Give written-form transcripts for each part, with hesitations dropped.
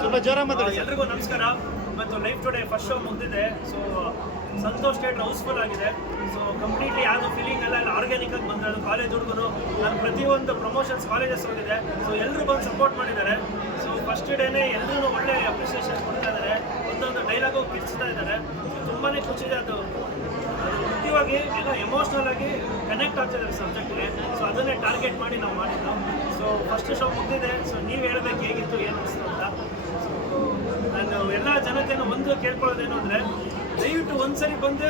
ಸ್ವಲ್ಪ ಜೋರ ಮಾತಾಡಿ. ಎಲ್ರಿಗೂ ನಮಸ್ಕಾರ. ಮತ್ತು ಲೈಫ್ ಟುಡೇ ಫಸ್ಟ್ ಶೋ ಮುಗಿದಿದೆ. ಸೊ ಸಂತೋಷ್ ಥಿಯೇಟರ್ ಹೌಸ್ಫುಲ್ ಆಗಿದೆ. ಸೊ ಕಂಪ್ಲೀಟ್ಲಿ ಯಾವುದು ಫೀಲಿಂಗ್ ಎಲ್ಲ ಆರ್ಗ್ಯಾನಿಕ್ ಆಗಿ ಬಂದಿರೋದು. ಕಾಲೇಜ್ ಹುಡುಗರು ನಾನು ಪ್ರತಿಯೊಂದು ಪ್ರಮೋಷನ್ಸ್ ಕಾಲೇಜಸ್ ಹೋಗಿದೆ. ಸೊ ಎಲ್ಲರೂ ಬಂದು ಸಪೋರ್ಟ್ ಮಾಡಿದ್ದಾರೆ. ಸೊ ಫಸ್ಟ್ ಡೇನೇ ಎಲ್ಲರೂ ಒಳ್ಳೆ ಅಪ್ರಿಸಿಯೇಷನ್ ಕೊಡ್ತಾ ಇದ್ದಾರೆ. ಒಂದೊಂದು ಡೈಲಾಗು ಕಿರ್ಚ್ತಾ ಇದ್ದಾರೆ. ತುಂಬಾ ಖುಷಿ ಇದೆ. ಅದು ಮುಖ್ಯವಾಗಿ ಎಲ್ಲ ಎಮೋಷ್ನಲ್ ಆಗಿ ಕನೆಕ್ಟ್ ಆಗ್ತಿದ್ದಾರೆ ಸಬ್ಜೆಕ್ಟ್ಗೆ. ಸೊ ಅದನ್ನೇ ಟಾರ್ಗೆಟ್ ಮಾಡಿ ನಾವು ಮಾಡಿದ್ದು. ಸೊ ಫಸ್ಟ್ ಶೋ ಮುಗಿದಿದೆ. ಸೊ ನೀವು ಹೇಳಬೇಕು ಹೇಗಿತ್ತು ಏನು ಅನಿಸ್ತು ಅಂತ. ಸೊ ನಾನು ಎಲ್ಲ ಜನಕ್ಕೆ ಒಂದು ಕೇಳ್ಕೊಳ್ಳೋದೇನು ಅಂದರೆ, ದಯವಿಟ್ಟು ಒಂದ್ಸರಿ ಬಂದು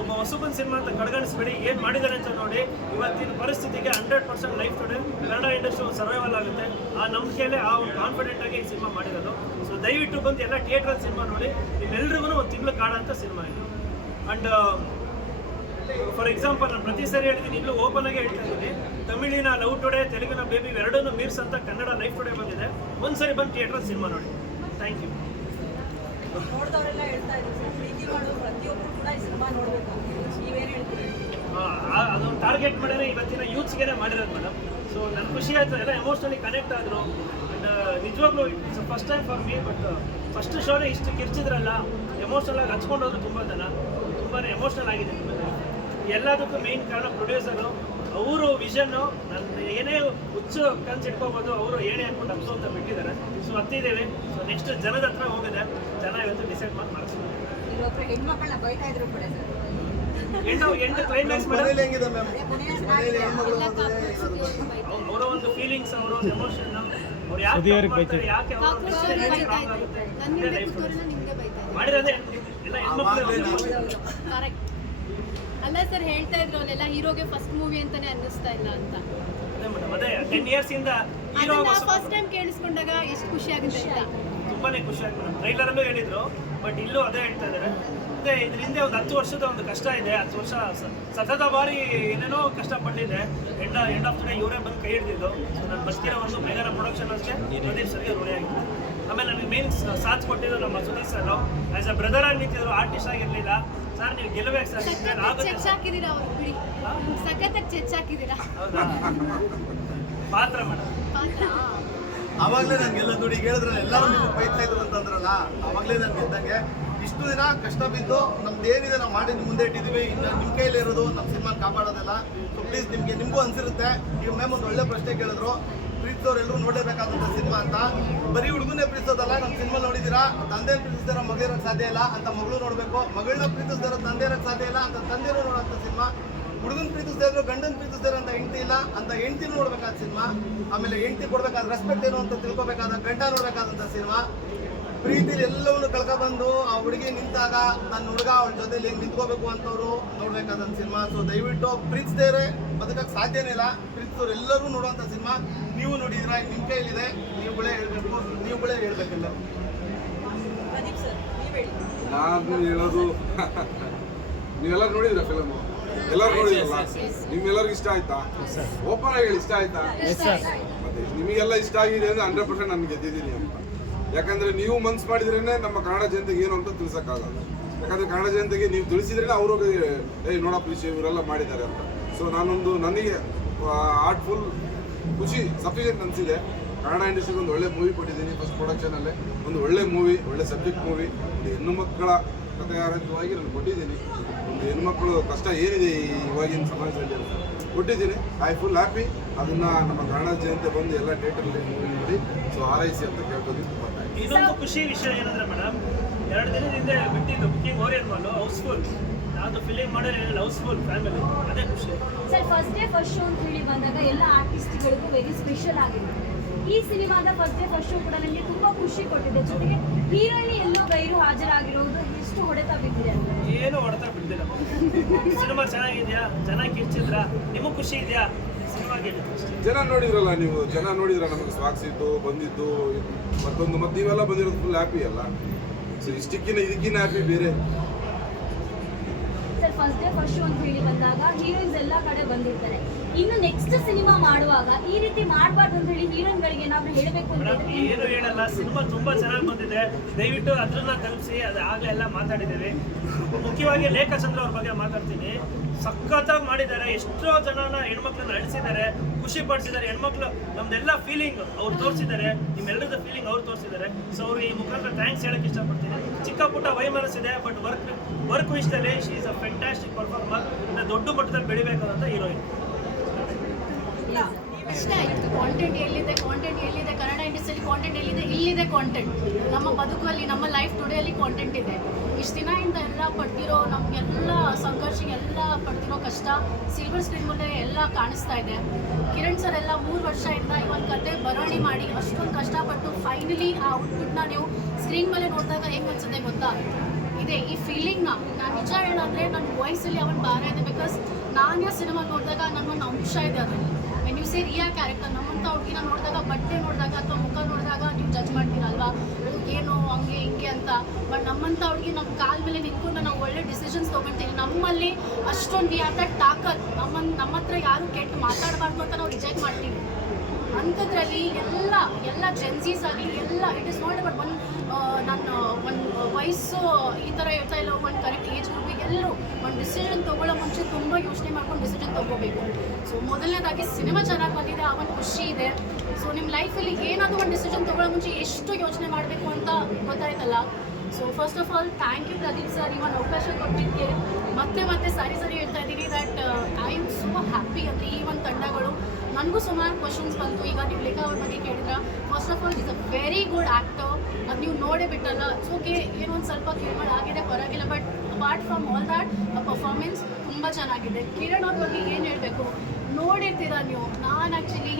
ಒಬ್ಬ ಹೊಸಬನ್ ಸಿನಿಮಾ ಅಂತ ಕಡೆಗಣಿಸ್ಬೇಡಿ. ಏನು ಮಾಡಿದ್ದಾರೆ ಅಂತ ನೋಡಿ. ಇವತ್ತಿನ ಪರಿಸ್ಥಿತಿಗೆ 100% ಲೈಫ್ ಟುಡೇ ಕನ್ನಡ ಇಂಡಸ್ಟ್ರಿ ಒಂದು ಸರ್ವೈವಲ್ ಆಗುತ್ತೆ. ಆ ನಂಬಿಕೆಯಲ್ಲೇ ಆ ಒಂದು ಕಾನ್ಫಿಡೆಂಟಾಗಿ ಈ ಸಿನಿಮಾ ಮಾಡಿರೋದು. ಸೊ ದಯವಿಟ್ಟು ಬಂದು ಎಲ್ಲ ಥಿಯೇಟ್ರಲ್ಲಿ ಸಿನಿಮಾ ನೋಡಿ. ನಿಮ್ಮೆಲ್ರಿಗೂ ಒಂದು ತಿಂಗಳು ಕಾಡೋಂಥ ಸಿನಿಮಾ ಇದು. ಆ್ಯಂಡ್ ಫಾರ್ ಎಕ್ಸಾಂಪಲ್ ನಾನು ಪ್ರತಿ ಸರಿ ಹೇಳ್ತೀನಿ, ಇಲ್ಲೂ ಓಪನ್ ಆಗಿ ಹೇಳ್ತಾ ಇದ್ದೀನಿ, ತಮಿಳಿನ ಲವ್ ಟುಡೇ, ತೆಲುಗಿನ ಬೇಬಿ ಎರಡನ್ನೂ ಮೀರ್ಸಂತ ಕನ್ನಡ ಲೈಫ್ ಟುಡೇ ಬಂದಿದೆ. ಒಂದ್ಸರಿ ಬಂದು ಥಿಯೇಟ್ರಲ್ಲಿ ಸಿನಿಮಾ ನೋಡಿ. Thank you. ನೋಡಿದವರೆಲ್ಲ ಹೇಳ್ತಾ ಇದ್ದಾರೆ ಪ್ರೀತಿ ಮಾಡೋದು ಪ್ರತಿಯೊಬ್ಬರು ಕೂಡ ಈ ಸಿನಿಮಾ ನೋಡಬೇಕು. ನೀವೇನು ಹೇಳ್ತೀರಿ? ಅದೊಂದು ಟಾರ್ಗೆಟ್ ಮಾಡಿದ್ರೆ ಇವತ್ತಿನ ಯೂತ್ಸ್ಗೆ ಮಾಡಿರೋದು ಮೇಡಮ್. ಸೊ ನನ್ನ ಖುಷಿ ಆಯಿತು. ಎಲ್ಲ ಎಮೋಷ್ನಲಿ ಕನೆಕ್ಟ್ ಆದರು. ಆ್ಯಂಡ್ ನಿಜವಾಗ್ಲೂ it's first time for me. But first ಶೋನೇ ಇಷ್ಟು ಕಿರ್ಚಿದ್ರಲ್ಲ, ಎಮೋಷ್ನಲ್ ಆಗಿ ಹಚ್ಕೊಂಡೋದ್ರು ತುಂಬ ಜನ. ತುಂಬಾ ಎಮೋಷ್ನಲ್ ಆಗಿದೆ. ಎಲ್ಲದಕ್ಕೂ ಮೇಯ್ನ್ ಕಾರಣ ಪ್ರೊಡ್ಯೂಸರು. ಅವರು ವಿಷನ್ನು ನನ್ನ ಏನೇ ಹುಚ್ಚು ಕನ್ಸು ಇಟ್ಕೋಬೋದು, ಅವರು ಏನೇ ಹಾಕ್ಬಿಟ್ಟು ಅಪ್ಸೋ ಅಂತ ಬಿಟ್ಟಿದ್ದಾರೆ. ಸೊ ಹತ್ತಿದ್ದೇವೆ. ಸೊ ನೆಕ್ಸ್ಟ್ ಜನದ ಹತ್ರ ಹೋಗಿದೆ. ಜನ ಇವತ್ತು ಡಿಸೈಡ್ ಮಾಡಿ ಮಾಡಿಸ್ತಾರೆ. ಹೆಣ್ಮಕ್ಳನ್ನ ಬೈತಾ ಇದ್ರು ಕೂಡ ಎಂಟು ಕ್ಲೈಮ್ಯಾಕ್ಸ್ ಅವರ ಒಂದು ಫೀಲಿಂಗ್ಸ್, ಅವರ ಒಂದು ಎಮೋಷನ್, ಅವ್ರು ಯಾಕೆ ಮಾಡಿರೋದೇ ಎಲ್ಲ ಹೆಣ್ಮಕ್ಳು. ಅಲ್ಲ ಸರ್, ಹೇಳ್ತಾ ಇದ್ರು ಅಲ್ಲೆಲ್ಲ ಹೀರೋಗೆ ಫಸ್ಟ್ ಮೂವಿ ಅಂತಾನೆ ಅನ್ನಿಸ್ತಾ ಇಲ್ಲ ಅಂತ. ಅದೇ 10 years ಇಂದ ಹೀರೋ ಫಸ್ಟ್ ಟೈಮ್ ಕೇಳಿಸ್ಕೊಂಡಾಗ ಎಷ್ಟು ಖುಷಿ ಆಗುತ್ತೆ ಅಂತ. ತುಂಬಾನೇ ಖುಷಿ ಆಗುತ್ತೆ. ಟ್ರೈಲರಲ್ಲೂ ಹೇಳಿದ್ರು, ಬಟ್ ಇಲ್ಲೂ ಅದೇ ಹೇಳ್ತಾ ಇದ್ದಾರೆ. ಅದೇ ಇದ್ರ ಹಿಂದೆ ಒಂದು 10 ವರ್ಷದ ಒಂದು ಕಷ್ಟ ಇದೆ. 10 ವರ್ಷ ಸತತ ಬಾರಿ ಏನೇನೋ ಕಷ್ಟಪಟ್ಟಿದೆ. ಎಂಡ್ ಆಫ್ ದ ಡೇ ಇವರೇ ಬಂದು ಕೈ ಹಿಡಿದಿದ್ದು. ನಾನು ಬಸ್ಕಿರೋ ಒಂದು ಮೇಘನ ಪ್ರೊಡಕ್ಷನ್ ಅಷ್ಟೇ ಪ್ರದೀಪ್ ಸರ್ಗೆ ಋಣಿಯಾಗಿತ್ತು. ಆಮೇಲೆ ನನಗೆ ಮೇನ್ ಸಾಥ್ ಕೊಟ್ಟಿದ್ದು ನಮ್ಮ Sudeep sir. As a brother ಆಗಿ ನಿಂತಿದ್ರು, ಆರ್ಟಿಸ್ಟ್ ಆಗಿರಲಿಲ್ಲ. ಸರ್ ನೀವು ಗೆಲ್ಲಬೇಕು ಸರ್. ಚೆಚ್ಚಾಕಿದ್ದೀರಾ ಅವ್ರು ಬಿಡಿ, ಸಖತ್ತಾಗಿ ಚೆಚ್ಚಾಕಿದ್ದೀರಾ. ಹೌದಾ? ಪಾತ್ರ ಮೇಡಮ್ ಅವಾಗಲೇ ನನಗೆಲ್ಲ ದುಡಿ ಹೇಳಿದ್ರಲ್ಲ, ಎಲ್ಲರೂ ನಿಮ್ಗೆ ಬೈತಾ ಇದ್ರು ಅಂತಂದ್ರಲ್ಲ, ಅವಾಗಲೇ ನನಗೆ ಇದ್ದಂಗೆ ಇಷ್ಟು ದಿನ ಕಷ್ಟ ಬಿದ್ದು ನಮ್ದು ಏನಿದೆ ನಾವು ಮಾಡಿ ಮುಂದೆ ಇಟ್ಟಿದ್ದೀವಿ. ಇನ್ನು ನಿಮ್ಮ ಕೈಯಲ್ಲಿ ಇರೋದು ನಮ್ಮ ಸಿನಿಮಾ ಕಾಪಾಡೋದೆಲ್ಲ. ಸೊ ಪ್ಲೀಸ್ ನಿಮಗೂ ಅನಿಸಿರುತ್ತೆ. ಈಗ ಮ್ಯಾಮ್ ಒಂದು ಒಳ್ಳೆ ಪ್ರಶ್ನೆ ಕೇಳಿದ್ರು, ಪ್ರೀತಿಸೋರೆಲ್ಲರೂ ನೋಡಲೇಬೇಕಾದಂಥ ಸಿನಿಮಾ ಅಂತ. ಬರೀ ಹುಡುಗನೇ ಪ್ರೀತಿಸೋದಲ್ಲ. ನಮ್ಮ ಸಿನಿಮಾ ನೋಡಿದ್ದೀರಾ, ತಂದೆ ಪ್ರೀತಿಸ್ತಾರ ಮಗ ಇರೋಕ್ಕೆ ಸಾಧ್ಯ ಇಲ್ಲ ಅಂತ ಮಗಳು ನೋಡಬೇಕು. ಮಗಳನ್ನ ಪ್ರೀತಿಸ್ತಾರ ತಂದೆ ಇರೋಕ್ಕೆ ಸಾಧ್ಯ ಇಲ್ಲ ಅಂತ ತಂದೆನೂ ನೋಡೋಂಥ ಸಿನಿಮಾ. ಹುಡುಗನ ಪ್ರೀತಿಸ್ತಾ ಇದ್ರು ಗಂಡನ ಪ್ರೀತಿಸ್ತಾರೆ ಅಂತ ಹೆಂಡತಿ ಇಲ್ಲ ಅಂತ ಹೆಂಡತಿನೂ ನೋಡ್ಬೇಕಾದ ಸಿನಿಮಾ. ಆಮೇಲೆ ಹೆಂಡತಿ ಕೊಡಬೇಕಾದ ರೆಸ್ಪೆಕ್ಟ್ ಏನು ಅಂತ ತಿಳ್ಕೊಬೇಕಾದ ಗಂಡ ನೋಡ್ಬೇಕಾದಂಥ ಸಿನಿಮಾ. ಪ್ರೀತಿಲಿ ಎಲ್ಲವನ್ನು ಕಳ್ಕೊಬಂದು ಆ ಹುಡುಗಿ ನಿಂತಾಗ ನನ್ನ ಹುಡುಗ ಅವಳ ಜೊತೆಲಿ ಹೆಂಗೆ ನಿಂತ್ಕೋಬೇಕು ಅಂತವ್ರು ನೋಡ್ಬೇಕಾದಂಥ ಸಿನಿಮಾ. ಸೊ ದಯವಿಟ್ಟು ಪ್ರೀತಿಸ್ದೇರೆ ಬದುಕಕ್ಕೆ ಸಾಧ್ಯನೇ ಇಲ್ಲ. ಪ್ರೀತಿಸೋರು ಎಲ್ಲರೂ ನೋಡುವಂಥ ಸಿನಿಮಾ. ನೀವು ನೋಡಿದ್ರೆ ನಿಮ್ಮ ಕೈಲಿದೆ, ನೀವುಗಳೇ ಹೇಳ್ಬೇಕು, ನೀವುಗಳೇ ಹೇಳ್ಬೇಕಲ್ಲ. ಪ್ರದೀಪ್ ಸರ್ ನೀವು ಹೇಳಿ. ನಾನು ಹೇಳೋದು, ನೀವೆಲ್ಲರೂ ನೋಡಿದ್ರ ಫಿಲಮು? ಎಲ್ಲರೂ ನೋಡಿದ್ರಲ್ಲ? ನಿಮ್ಗೆಲ್ಲರಿಗೂ ಇಷ್ಟ ಆಯ್ತಾ? ಓಪನ್ ಆಗಿ ಹೇಳಿ, ಇಷ್ಟ ಆಯ್ತಾ? ಮತ್ತೆ ನಿಮಗೆಲ್ಲ ಇಷ್ಟ ಆಗಿದೆ ಅಂದ್ರೆ 100% ನಾನು ಗೆದ್ದಿದ್ದೀನಿ ಅಂತ. ಯಾಕಂದ್ರೆ ನೀವು ಮನ್ಸು ಮಾಡಿದ್ರೇನೆ ನಮ್ಮ ಕನ್ನಡ ಜನತೆಗೆ ಏನು ಅಂತ ತಿಳಿಸೋಕ್ಕಾಗಲ್ಲ. ಯಾಕಂದ್ರೆ ಕನ್ನಡ ಜನತೆಗೆ ನೀವು ತಿಳಿಸಿದ್ರೆ ಅವ್ರಿಗೆ ನೋಡಪ್ಪ ವಿಷಯ ಇವರೆಲ್ಲ ಮಾಡಿದ್ದಾರೆ ಅಂತ. ಸೊ ನನಗೆ ಆರ್ಟ್ಫುಲ್ ಖುಷಿ ಸಫಿಷಿಯೆಂಟ್ ಅನಿಸಿದೆ. ಕನ್ನಡ ಇಂಡಸ್ಟ್ರಿಗೆ ಒಂದು ಒಳ್ಳೆ ಮೂವಿ ಕೊಟ್ಟಿದ್ದೀನಿ. ಫಸ್ಟ್ ಪ್ರೊಡಕ್ಷನಲ್ಲೇ ಒಂದು ಒಳ್ಳೆ ಮೂವಿ, ಒಳ್ಳೆ ಸಬ್ಜೆಕ್ಟ್ ಮೂವಿ, ಒಂದು ಹೆಣ್ಣು ಮಕ್ಕಳ ಕಥೆಯಾರವಾಗಿ ನಾನು ಕೊಟ್ಟಿದ್ದೀನಿ. ಒಂದು ಹೆಣ್ಮಕ್ಳು ಕಷ್ಟ ಏನಿದೆ ಇವಾಗಿನ ಸಮಾಜದಲ್ಲಿ ಅಂತ ಕೊಟ್ಟಿದ್ದೀನಿ. I full happy. ಅದನ್ನು ನಮ್ಮ ಕನ್ನಡ ಜನತೆ ಬಂದು ಎಲ್ಲ ಥಿಯೇಟರ್ಲಿ ಮೂವಿ ನೋಡಿ ಸೊ ಆರೈಸಿ ಅಂತ ಕೇಳ್ಬೋದು. ಇನ್ನೊಂದು ಖುಷಿ ವಿಷಯ ಏನಂದ್ರೆ ಮೇಡಮ್, 2 ದಿನದಿಂದ ಬಿಟ್ಟಿದ್ದು ಬುಕಿಂಗ್ ಓರಿಯನ್ ಮಾಲು ಹೌಸ್ಫುಲ್. ನಾನು ಫಿಲಿಮ್ ಮಾಡೋದು ಹೌಸ್ಫುಲ್ ಫ್ಯಾಮಿಲಿ, ಅದೇ ಖುಷಿ. Sir first day first show ಅಂತ ಹೇಳಿ ಬಂದಾಗ ಎಲ್ಲ ಆರ್ಟಿಸ್ಟ್ಗಳಿಗೂ ವೆರಿ ಸ್ಪೆಷಲ್ ಆಗಿದೆ. ಈ ಸಿನಿಮಾದ ಫಸ್ಟ್ ಡೇ ಫಸ್ಟ್ ಶೋ ಕೂಡ ನನಗೆ ತುಂಬ ಖುಷಿ ಕೊಟ್ಟಿದೆ. ಜೊತೆಗೆ ಹೀರೋಯಿನ್ ಎಲ್ಲೋ ಗೈರು ಹಾಜರಾಗಿರೋದು ಎಷ್ಟು ಹೊಡೆತ ಬಿದ್ದಿದೆ ಅಂತ. ಏನು ಹೊಡೆತ ಬಿದ್ದಿಲ್ಲ. ಸಿನಿಮಾ ಚೆನ್ನಾಗಿದೆಯಾ, ಚೆನ್ನಾಗಿ ಕಿರ್ಚಿದ್ರಾ, ನಿಮಗೆ ಖುಷಿ ಇದೆಯಾ ಸಿನಿಮಾಗೆ? ಜನ ನೋಡಿದ್ರಲ್ಲ ನೀವು, ಜನ ನೋಡಿದ್ರ ನಮಗೆ ಸ್ವಾಗಸಿದ್ದು ಬಂದಿದ್ದು ಮತ್ತೊಂದು ಮತ್ತೆ ನೀವೆಲ್ಲ ಬಂದಿರೋದು ಫುಲ್ ಹ್ಯಾಪಿ ಅಲ್ಲ. ಸೊ ಇದಕ್ಕಿನ್ನ ಹ್ಯಾಪಿ ಬೇರೆ. Sir first day first show ಅಂತ ಹೇಳಿ ಬಂದಾಗ ಹೀರೋಯಿನ್ಸ್ ಎಲ್ಲ ಕಡೆ ಬಂದಿರ್ತಾರೆ. ಇನ್ನು ನೆಕ್ಸ್ಟ್ ಸಿನಿಮಾ ಮಾಡುವಾಗ ಈ ರೀತಿ ಮಾಡಬಾರ್ದು ಅಂತ ಹೇಳಿ ಹೀರೋಯಿನ್ಗಳಿಗೆ ಏನಾದ್ರು ಹೇಳಬೇಕು ಅಂತ ಏನು ಹೇಳಲ್ಲ. ಸಿನಿಮಾ ತುಂಬಾ ಚೆನ್ನಾಗಿ ಬಂದಿದೆ. ದಯವಿಟ್ಟು ಅದನ್ನ ತಲುಪಿಸಿ. ಅದು ಆಗಲೇ ಎಲ್ಲ ಮಾತಾಡಿದ್ದೀವಿ. ಮುಖ್ಯವಾಗಿ ಲೇಖಾ ಚಂದ್ರ ಅವ್ರ ಬಗ್ಗೆ ಮಾತಾಡ್ತೀನಿ. ಸಖತ್ತಾಗಿ ಮಾಡಿದ್ದಾರೆ. ಎಷ್ಟೋ ಜನನ ಹೆಣ್ಮಕ್ಳನ್ನ ಅಳಿಸಿದ್ದಾರೆ, ಖುಷಿ ಪಡಿಸಿದ್ದಾರೆ. ಹೆಣ್ಮಕ್ಳು ನಮ್ದೆಲ್ಲ ಫೀಲಿಂಗ್ ಅವ್ರು ತೋರಿಸಿದ್ದಾರೆ, ನಿಮ್ಮೆಲ್ಲರದ ಫೀಲಿಂಗ್ ಅವ್ರು ತೋರಿಸಿದ್ದಾರೆ. ಸೊ ಅವ್ರಿಗೆ ಈ ಮುಖಾಂತರ ಥ್ಯಾಂಕ್ಸ್ ಹೇಳಕ್ಕೆ ಇಷ್ಟಪಡ್ತೀನಿ. ಚಿಕ್ಕ ಪುಟ್ಟ ವೈಮನಸ್ಸಿದೆ, ಬಟ್ ವರ್ಕ್ ವಿಷಯದಲ್ಲಿ she is a fantastic performer. ದೊಡ್ಡ ಮಟ್ಟದಲ್ಲಿ ಬೆಳಿಬೇಕಾದಂಥ ಹೀರೋಯಿನ್. ಇಷ್ಟ ಆಯಿತು. ಕಾಂಟೆಂಟ್ ಎಲ್ಲಿದೆ ಕನ್ನಡ ಇಂಡಸ್ಟ್ರಿಯಲ್ಲಿ ಕಾಂಟೆಂಟ್ ಎಲ್ಲಿದೆ, ಇಲ್ಲಿದೆ ಕಾಂಟೆಂಟ್. ನಮ್ಮ ಬದುಕಲ್ಲಿ, ನಮ್ಮ ಲೈಫ್ ಟುಡೇಲಿ ಕಾಂಟೆಂಟ್ ಇದೆ. ಇಷ್ಟು ದಿನದಿಂದ ಎಲ್ಲ ಪಡ್ತಿರೋ ನಮಗೆಲ್ಲ ಸಂಘರ್ಷ, ಎಲ್ಲ ಪಡ್ತಿರೋ ಕಷ್ಟ ಸಿಲ್ವರ್ ಸ್ಕ್ರೀನ್ ಮುಂದೆ ಎಲ್ಲ ಕಾಣಿಸ್ತಾ ಇದೆ. ಕಿರಣ್ ಸರ್ ಎಲ್ಲ 3 ವರ್ಷದಿಂದ ಈ ಒಂದು ಕತೆ ಬರವಣೆ ಮಾಡಿ ಅಷ್ಟೊಂದು ಕಷ್ಟಪಟ್ಟು ಫೈನಲಿ ಆ ಔಟ್ಪುಟ್ನ ನೀವು ಸ್ಕ್ರೀನ್ ಮೇಲೆ ನೋಡಿದಾಗ ಹೆಂಗೆ ಅನ್ಸುತ್ತೆ ಗೊತ್ತಾ? ಇದೆ ಈ ಫೀಲಿಂಗ್ನ ನಾನು ನಿಜ ಹೇಳೋದ್ರೆ ನನ್ನ ವಾಯ್ಸಲ್ಲಿ ಅವನ್ ಭಾರ ಇದೆ. ಬಿಕಾಸ್ ನಾನೇ ಸಿನಿಮಾ ನೋಡಿದಾಗ ನನ್ನೊಂದು ಅಂಶ ಇದೆ ಅದರಲ್ಲಿ. When you say Riya character, ನಮ್ಮಂಥ ಹುಡುಗಿನ ನೋಡಿದಾಗ, ಬಟ್ಟೆ ನೋಡಿದಾಗ ಅಥವಾ ಮುಖ ನೋಡಿದಾಗ ನೀವು ಜಡ್ಜ್ ಮಾಡ್ತೀರಲ್ವಾ, ಏನು ಹಂಗೆ ಹಿಂಗೆ ಅಂತ. ಬಟ್ ನಮ್ಮಂಥ ಹುಡುಗಿ ನಮ್ಮ ಕಾಲ ಮೇಲೆ ನಿಂತ್ಕೊಂಡು ನಾವು ಒಳ್ಳೆ ಡಿಸಿಷನ್ಸ್ ತೊಗೊಳ್ತೀವಿ. ನಮ್ಮಲ್ಲಿ ಅಷ್ಟೊಂದು ವಿ ಹ್ಯಾವ್ ದಟ್ ತಾಕತ್. ನಮ್ಮ ಹತ್ರ ಯಾರು ಕೆಟ್ಟು ಮಾತಾಡಬಾರ್ದು ಅಂತ ನಾವು ರಿಜೆಕ್ಟ್ ಮಾಡ್ತೀವಿ. ಅಂಥದ್ರಲ್ಲಿ ಎಲ್ಲ ಜೆನ್ಸೀಸ್ ಆಗಲಿ ಎಲ್ಲ ಇಟ್ ಇಸ್ ನಾಟ್ ಅಬೌಟ್ ನನ್ನ ಒಂದು ವಯಸ್ಸು ಈ ಥರ ಇರ್ತಾ ಇಲ್ಲ. ಒಂದು ಕರೆಕ್ಟ್ ಏಜ್ ಗ್ರೂಪಿಗೆ ಎಲ್ಲರೂ ಒಂದು ಡಿಸಿಷನ್ ತೊಗೊಳ್ಳೋ ಮುಂಚೆ ತುಂಬ ಯೋಚನೆ ಮಾಡ್ಕೊಂಡು ಡಿಸಿಷನ್ ತೊಗೋಬೇಕು. ಸೊ ಮೊದಲನೇದಾಗಿ ಸಿನಿಮಾ ಚೆನ್ನಾಗಿ ಬಂದಿದೆ, ಆ ಒಂದು ಖುಷಿ ಇದೆ. ಸೊ ನಿಮ್ಮ ಲೈಫಲ್ಲಿ ಏನಾದರೂ ಒಂದು ಡಿಸಿಷನ್ ತೊಗೊಳ್ಳೋ ಮುಂಚೆ ಎಷ್ಟು ಯೋಚನೆ ಮಾಡಬೇಕು ಅಂತ ಗೊತ್ತಾಯ್ತಲ್ಲ. So first of all thank you Pradeep sir, ಈ ಒಂದು ಅವಕಾಶ ಕೊಟ್ಟಿದ್ದಕ್ಕೆ. ಮತ್ತೆ ಸರಿ ಹೇಳ್ತಾ ಇದ್ದೀನಿ that I am so happy ಅಂತ. ಈ ಒಂದು ತಂಡಗಳು ನನಗೂ ಸುಮಾರು ಕ್ವಶನ್ಸ್ ಬಂತು. ಈಗ ನೀವು ಲೇಖಾ ಅವ್ರ ಬಗ್ಗೆ ಕೇಳಿದ್ರೆ, first of all is a very good actor. ಅದು ನೀವು ನೋಡೇ ಬಿಟ್ಟಲ್ಲ. ಇಟ್ಸ್ ಓಕೆ, ಏನೋ ಒಂದು ಸ್ವಲ್ಪ ಕಿರುಮಳ ಆಗಿದೆ, ಪರವಾಗಿಲ್ಲ. But apart from all that performance ತುಂಬ ಚೆನ್ನಾಗಿದೆ. ಕಿರಣ್ ಅವ್ರ ಬಗ್ಗೆ ಏನು ಹೇಳಬೇಕು, ನೋಡಿರ್ತೀರ ನೀವು. ನಾನು ಆ್ಯಕ್ಚುಲಿ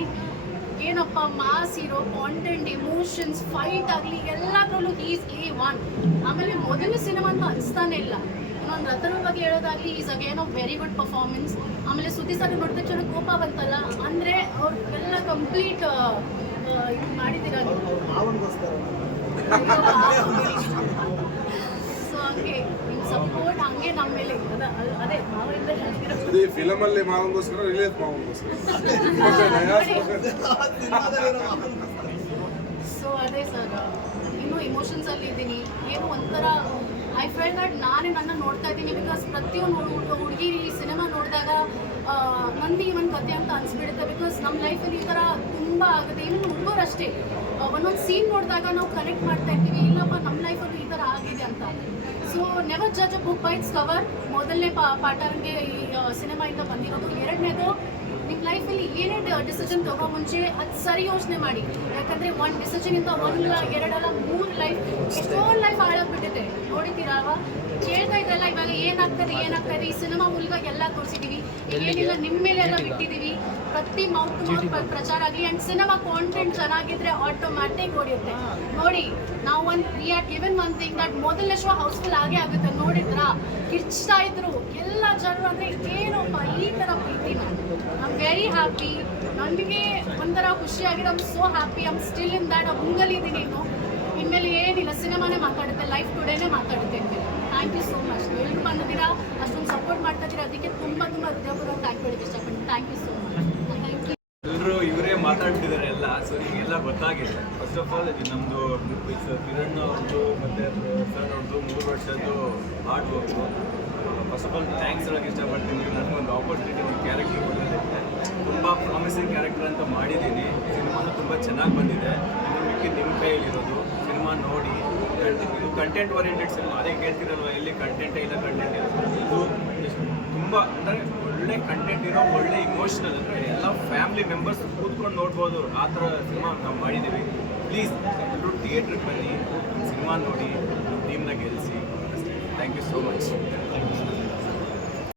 ಏನಪ್ಪ mass hero, content, emotions, fight ಆಗಲಿ ಎಲ್ಲದರಲ್ಲೂ ಈಸ್ A1. ಆಮೇಲೆ ಮೊದಲು ಸಿನಿಮಾ ಅಂತ ಅನಿಸ್ತಾನೆ ಇಲ್ಲ. ಇನ್ನೊಂದು ರತನ ಬಗ್ಗೆ ಹೇಳೋದಾಗಲಿ, is again of very good performance. ಆಮೇಲೆ ಸುದ್ದಿ ಸರ್ ನೋಡಿದ ತಕ್ಷಣ ಕೋಪ ಬಂತಲ್ಲ, ಅಂದರೆ ಅವ್ರು ಎಲ್ಲ ಕಂಪ್ಲೀಟ್ ಇದು ಮಾಡಿದ್ದೀರ ನೀವು. ಸೊ ಹಂಗೆ ನಿಮ್ಮ ಸಪೋರ್ಟ್ ಹಂಗೆ ನಮ್ಮ ಮೇಲೆ ಅದೇ ಮಾವಿಂದ ಹೇಳ್ತಿರೋದು. ಅದೇ ಫಿಲಮಲ್ಲಿ ಮಾವಂಗೋಸ್ಕರ, ರಿಲೀಸ್ ಮಾವಂಗೋಸ್ಕರ. ಸೊ ಅದೇ ಸರ್, ಇನ್ನೂ ಇಮೋಷನ್ಸಲ್ಲಿ ಇದ್ದೀನಿ. ಏನೋ ಒಂಥರ ಐ ಫೆಲ್ ದಟ್ ನಾನೇ ನನ್ನ ನೋಡ್ತಾ ಇದ್ದೀನಿ. ಬಿಕಾಸ್ ಪ್ರತಿಯೊಂದು ಹುಡುಗಿ ಈ ಸಿನಿಮಾ ನೋಡಿದಾಗ ನಂದಿ ಒಂದು ಕತೆ ಅಂತ ಅನಿಸ್ಬಿಡುತ್ತೆ. ಬಿಕಾಸ್ ನಮ್ಮ ಲೈಫಲ್ಲಿ ಈ ಥರ ತುಂಬ ಆಗುತ್ತೆ. ಇನ್ನು ಹುಡುಗರು ಅಷ್ಟೇ, ಒಂದೊಂದು ಸೀನ್ ನೋಡಿದಾಗ ನಾವು ಕನೆಕ್ಟ್ ಮಾಡ್ತಾ ಇರ್ತೀವಿ, ಇಲ್ಲಪ್ಪ ನಮ್ಮ ಲೈಫಲ್ಲಿ ಈ ಥರ ಆಗಿದೆ ಅಂತ. So never judge a book by it's cover. ಮೊದಲನೇ ಪಾಠಕ್ಕೆ ಈ ಸಿನಿಮಾಯಿಂದ ಬಂದಿರೋದು. ಎರಡನೇದು, ನಿಮ್ಮ ಲೈಫಲ್ಲಿ ಏನೇ ಡಿಸಿಷನ್ ತಗೋ ಮುಂಚೆ ಅದು ಸರಿ ಯೋಚನೆ ಮಾಡಿ. ಯಾಕಂದರೆ ಒಂದು ಡಿಸಿಷನಿಂದ 1 ಅಲ್ಲ 2 ಅಲ್ಲ 3 ಲೈಫ್, ಎಷ್ಟೋ ಲೈಫ್ ಹಾಳಾಗ್ಬಿಟ್ಟಿದೆ. ನೋಡಿದ್ದೀರಲ್ವಾ? ಕೇಳ್ತಾ ಇದ್ರಲ್ಲ ಇವಾಗ ಏನಾಗ್ತದೆ. ಈ ಸಿನಿಮಾ ಮೂಲಕ ಎಲ್ಲ ತೋರಿಸಿದ್ದೀವಿ. ಏನಿಲ್ಲ ನಿಮ್ಮ ಮೇಲೆ ಎಲ್ಲ ಬಿಟ್ಟಿದ್ದೀವಿ. ಪ್ರತಿ ಮೌತ್ ಪ್ರಚಾರ ಆಗಲಿ. ಆ್ಯಂಡ್ ಸಿನಿಮಾ ಕಾಂಟೆಂಟ್ ಚೆನ್ನಾಗಿದ್ರೆ ಆಟೋಮ್ಯಾಟಿಕ್ ಹೊಡೆಯುತ್ತೆ. ನೋಡಿ, ನಾವು we are given one thing that ಮೊದಲನೇ ಶೋ ಹೌಸ್ಫುಲ್ ಆಗೇ ಆಗುತ್ತೆ. ನೋಡಿದ್ರಾ? ಕಿರ್ಚ್ತಾ ಇದ್ರು ಎಲ್ಲ ಜನರು. ಅಂದರೆ ಏನಪ್ಪ ಈ ಥರ ಪ್ರೀತಿನ. I am very happy. ನನಗೆ ಒಂಥರ ಖುಷಿಯಾಗಿದೆ. I am so happy. I am still in that ಮುಂಗಲಿದ್ದೀನಿ. ಇನ್ಮೇಲೆ ಏನಿಲ್ಲ, ಸಿನಿಮಾನೇ ಮಾತಾಡುತ್ತೆ, ಲೈಫ್ ಟುಡೇನೇ ಮಾತಾಡುತ್ತೆ ಇನ್ಮೇಲೆ. Thank you so much. ಎಲ್ಲರೂ ಬಂದಿದ್ದೀರಾ, ಅಷ್ಟೊಂದು ಸಪೋರ್ಟ್ ಮಾಡ್ತಾ ಇದ್ದೀರಾ, ಅದಕ್ಕೆ ತುಂಬ ಹೃದಯಪೂರ್ವಕ ಥ್ಯಾಂಕ್ ಹೇಳೋಕ್ಕೆ ಇಷ್ಟಪಡ್ತೀನಿ. Thank you so much. Thank you. ಎಲ್ಲರೂ ಇವರೇ ಮಾತಾಡ್ತಿದ್ದಾರೆ ಎಲ್ಲ. ಸೊ ಈಗೆಲ್ಲ ಗೊತ್ತಾಗಿದೆ. ಫಸ್ಟ್ ಆಫ್ ಆಲ್ ಇದು ನಮ್ಮದು ಕಿರಣ್ ಅವ್ರದ್ದು ಮತ್ತು ಸರ್ ಅವ್ರದ್ದು 3 ವರ್ಷದ್ದು hard work. First of all thanks ಹೇಳೋಕ್ಕೆ ಇಷ್ಟಪಡ್ತೀನಿ. ನನಗೊಂದು ಆಪರ್ಚುನಿಟಿ, ಒಂದು ಕ್ಯಾರೆಕ್ಟರ್ ಕೊಡೋದಕ್ಕೆ. ತುಂಬ ಪ್ರಾಮಿಸಿಂಗ್ ಕ್ಯಾರೆಕ್ಟರ್ ಅಂತ ಮಾಡಿದ್ದೀನಿ. ಸಿನಿಮಾನು ತುಂಬ ಚೆನ್ನಾಗಿ ಬಂದಿದೆ. ಇನ್ನು ಮಿಕ್ಕಿದ್ದು ನಿಮ್ಮ ಕೈಯಲ್ಲಿರೋದು. ಸಿನಿಮಾ ನೋಡಿ. ಇದು ಕಂಟೆಂಟ್ ಓರಿಯೆಂಟೆಡ್ ಸಿನಿಮಾ. ಅದೇ ಕೇಳ್ತಿರಲ್ವ, ಎಲ್ಲಿ ಕಂಟೆಂಟೇ ಇಲ್ಲ. ಇದು ತುಂಬ ಅಂದರೆ ಒಳ್ಳೆ ಕಂಟೆಂಟ್ ಇರೋ, ಒಳ್ಳೆ ಇಮೋಷ್ನಲ್, ಅಂದರೆ ಎಲ್ಲ ಫ್ಯಾಮಿಲಿ ಮೆಂಬರ್ಸ್ ಕೂತ್ಕೊಂಡು ನೋಡ್ಬೋದು ಆ ಥರ ಸಿನಿಮಾ ನಾವು ಮಾಡಿದ್ದೀವಿ. ಪ್ಲೀಸ್ ಎಲ್ಲರೂ ಥಿಯೇಟ್ರಿಗೆ ಬನ್ನಿ, ಸಿನಿಮಾ ನೋಡಿ, ಟೀಮ್ನ ಗೆಲ್ಲಿಸಿ. Thank you so much.